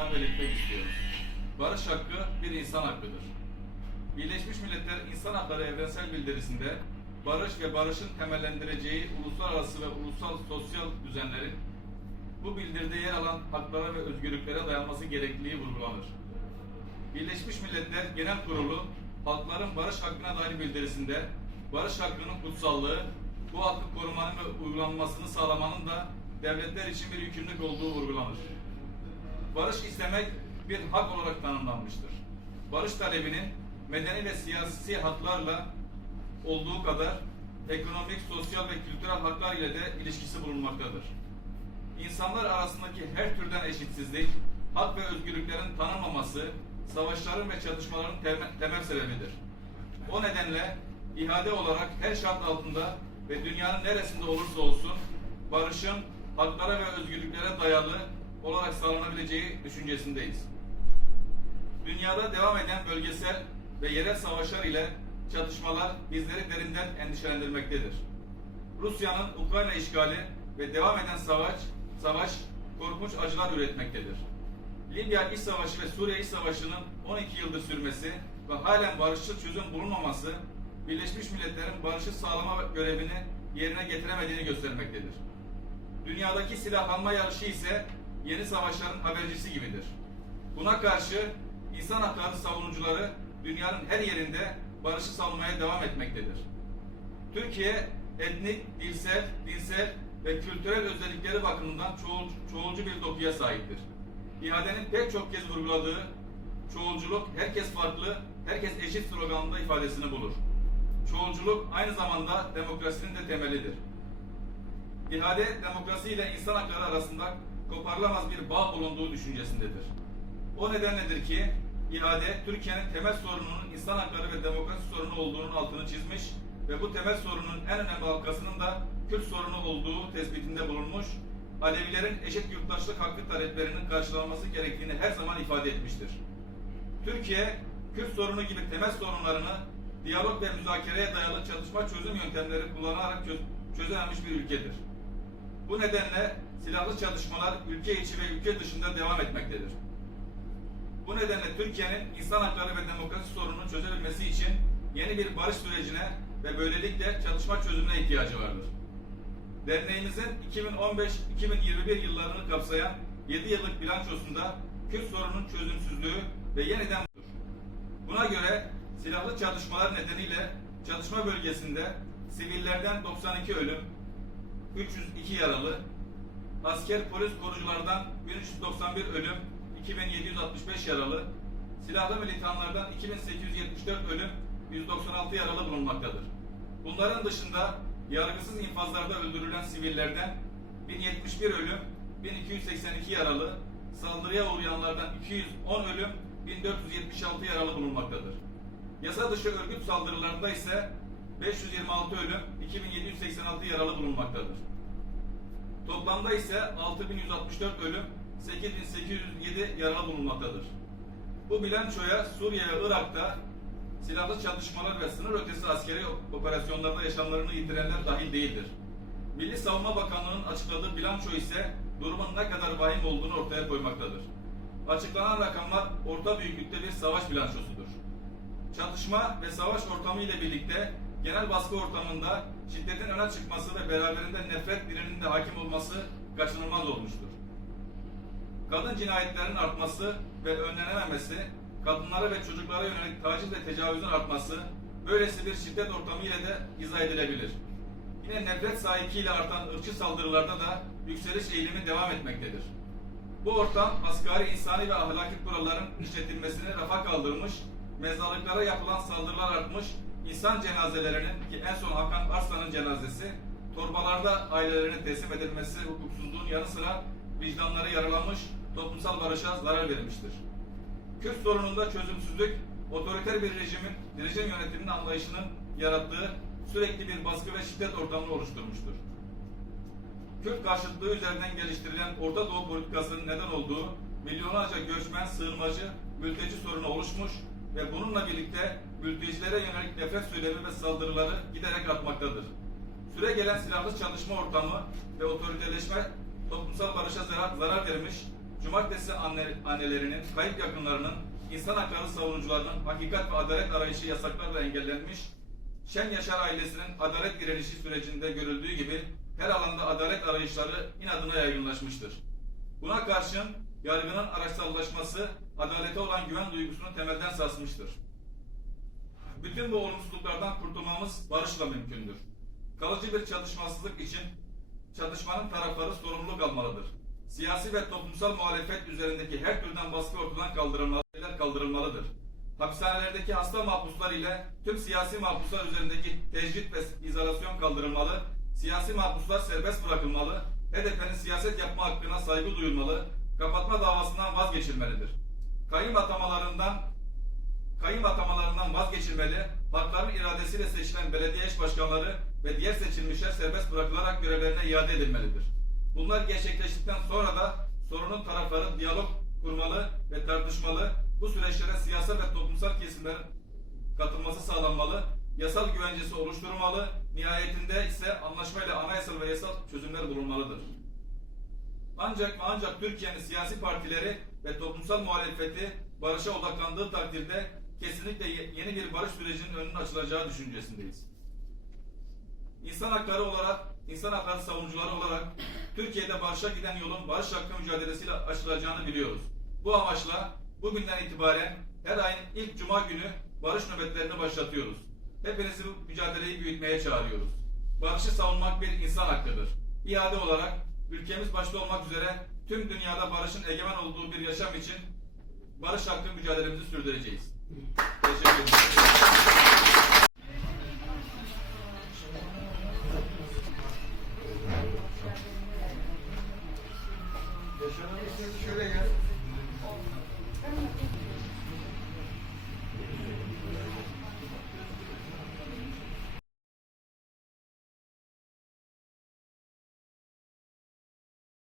daha belirtmek istiyoruz. Barış hakkı bir insan hakkıdır. Birleşmiş Milletler İnsan Hakları Evrensel Bildirisi'nde barış ve barışın temellendireceği uluslararası ve ulusal sosyal düzenlerin bu bildiride yer alan haklara ve özgürlüklere dayanması gerekliliği vurgulanır. Birleşmiş Milletler Genel Kurulu halkların barış hakkına dair bildirisinde barış hakkının kutsallığı, bu hakkı korumanın ve uygulanmasını sağlamanın da devletler için bir yükümlülük olduğu vurgulanır. Barış istemek bir hak olarak tanımlanmıştır. Barış talebinin medeni ve siyasi haklarla olduğu kadar ekonomik, sosyal ve kültürel haklar ile de ilişkisi bulunmaktadır. İnsanlar arasındaki her türden eşitsizlik, hak ve özgürlüklerin tanınmaması, savaşların ve çatışmaların temel, sebebidir. O nedenle ihade olarak her şart altında ve dünyanın neresinde olursa olsun barışın haklara ve özgürlüklere dayalı olarak sağlanabileceği düşüncesindeyiz. Dünyada devam eden bölgesel ve yerel savaşlar ile çatışmalar bizleri derinden endişelendirmektedir. Rusya'nın Ukrayna işgali ve devam eden savaş, savaş korkunç acılar üretmektedir. Libya iç savaşı ve Suriye iç savaşının 12 yıldır sürmesi ve halen barışçıl çözüm bulunmaması Birleşmiş Milletler'in barışı sağlama görevini yerine getiremediğini göstermektedir. Dünyadaki silahlanma yarışı ise yeni savaşların habercisi gibidir. Buna karşı insan hakları savunucuları dünyanın her yerinde barışı savunmaya devam etmektedir. Türkiye etnik, dilsel, dinsel ve kültürel özellikleri bakımından çoğul, çoğulcu bir dokuya sahiptir. İhadenin pek çok kez vurguladığı çoğulculuk herkes farklı, herkes eşit sloganında ifadesini bulur. Çoğulculuk aynı zamanda demokrasinin de temelidir. İhade demokrasi ile insan hakları arasında koparılamaz bir bağ bulunduğu düşüncesindedir. O nedenledir ki İhade Türkiye'nin temel sorununun insan hakları ve demokrasi sorunu olduğunun altını çizmiş ve bu temel sorunun en önemli halkasının da Kürt sorunu olduğu tespitinde bulunmuş, Alevilerin eşit yurttaşlık hakkı taleplerinin karşılanması gerektiğini her zaman ifade etmiştir. Türkiye, Kürt sorunu gibi temel sorunlarını diyalog ve müzakereye dayalı çatışma çözüm yöntemleri kullanarak çöz çözememiş bir ülkedir. Bu nedenle silahlı çatışmalar ülke içi ve ülke dışında devam etmektedir. Bu nedenle Türkiye'nin insan hakları ve demokrasi sorununu çözebilmesi için yeni bir barış sürecine ve böylelikle çatışma çözümüne ihtiyacı vardır. Derneğimizin 2015-2021 yıllarını kapsayan 7 yıllık bilançosunda Kürt sorunun çözümsüzlüğü ve yeniden Buna göre silahlı çatışmalar nedeniyle çatışma bölgesinde sivillerden 92 ölüm, 302 yaralı, asker polis koruculardan 1391 ölüm, 2765 yaralı, silahlı militanlardan 2874 ölüm, 196 yaralı bulunmaktadır. Bunların dışında yargısız infazlarda öldürülen sivillerden 1071 ölüm, 1282 yaralı, saldırıya uğrayanlardan 210 ölüm, 1476 yaralı bulunmaktadır. Yasa dışı örgüt saldırılarında ise 526 ölüm, 2786 yaralı bulunmaktadır. Toplamda ise 6164 ölüm, 8807 yaralı bulunmaktadır. Bu bilançoya Suriye ve Irak'ta silahlı çatışmalar ve sınır ötesi askeri operasyonlarda yaşamlarını yitirenler dahil değildir. Milli Savunma Bakanlığı'nın açıkladığı bilanço ise durumun ne kadar vahim olduğunu ortaya koymaktadır. Açıklanan rakamlar orta büyüklükte bir savaş bilançosudur. Çatışma ve savaş ortamı ile birlikte genel baskı ortamında şiddetin öne çıkması ve beraberinde nefret dilinin de hakim olması kaçınılmaz olmuştur. Kadın cinayetlerinin artması ve önlenememesi, kadınlara ve çocuklara yönelik taciz ve tecavüzün artması, böylesi bir şiddet ortamı ile de izah edilebilir. Yine nefret sahikiyle artan ırkçı saldırılarda da yükseliş eğilimi devam etmektedir. Bu ortam asgari insani ve ahlaki kuralların işletilmesini rafa kaldırmış, mezarlıklara yapılan saldırılar artmış, insan cenazelerinin ki en son Hakan Arslan'ın cenazesi torbalarda ailelerine teslim edilmesi hukuksuzluğun yanı sıra vicdanları yaralanmış, toplumsal barışa zarar vermiştir. Kürt sorununda çözümsüzlük, otoriter bir rejimin, rejim yönetiminin anlayışının yarattığı sürekli bir baskı ve şiddet ortamını oluşturmuştur. Kürt karşıtlığı üzerinden geliştirilen Orta Doğu politikasının neden olduğu milyonlarca göçmen, sığınmacı, mülteci sorunu oluşmuş ve bununla birlikte mültecilere yönelik nefret söylemi ve saldırıları giderek artmaktadır. Süre gelen silahlı çalışma ortamı ve otoriterleşme toplumsal barışa zarar, zarar vermiş, cumartesi anne, annelerinin, kayıp yakınlarının, insan hakları savunucularının hakikat ve adalet arayışı yasaklarla engellenmiş, Şen Yaşar ailesinin adalet direnişi sürecinde görüldüğü gibi her alanda adalet arayışları inadına yaygınlaşmıştır. Buna karşın yargının araçsallaşması adalete olan güven duygusunu temelden sarsmıştır. Bütün bu olumsuzluklardan kurtulmamız barışla mümkündür. Kalıcı bir çatışmasızlık için çatışmanın tarafları sorumluluk almalıdır. Siyasi ve toplumsal muhalefet üzerindeki her türden baskı ortadan kaldırılmalı, kaldırılmalıdır. Hapishanelerdeki hasta mahpuslar ile tüm siyasi mahpuslar üzerindeki tecrit ve izolasyon kaldırılmalı, siyasi mahpuslar serbest bırakılmalı, HDP'nin siyaset yapma hakkına saygı duyulmalı, kapatma davasından vazgeçilmelidir. Kayım atamalarından kayım atamalarından vazgeçilmeli, halkların iradesiyle seçilen belediye eş başkanları ve diğer seçilmişler serbest bırakılarak görevlerine iade edilmelidir. Bunlar gerçekleştikten sonra da sorunun tarafları diyalog kurmalı ve tartışmalı, bu süreçlere siyasal ve toplumsal kesimlerin katılması sağlanmalı, yasal güvencesi oluşturulmalı, nihayetinde ise anlaşmayla anayasal ve yasal çözümler bulunmalıdır. Ancak ve ancak Türkiye'nin siyasi partileri ve toplumsal muhalefeti barışa odaklandığı takdirde kesinlikle ye- yeni bir barış sürecinin önünün açılacağı düşüncesindeyiz. İnsan hakları olarak, insan hakları savunucuları olarak Türkiye'de barışa giden yolun barış hakkı mücadelesiyle açılacağını biliyoruz. Bu amaçla bugünden itibaren her ayın ilk cuma günü barış nöbetlerini başlatıyoruz. Hepinizi bu mücadeleyi büyütmeye çağırıyoruz. Barışı savunmak bir insan hakkıdır. İade olarak ülkemiz başta olmak üzere tüm dünyada barışın egemen olduğu bir yaşam için barış hakkı mücadelemizi sürdüreceğiz. Teşekkür ederim. Şöyle gel.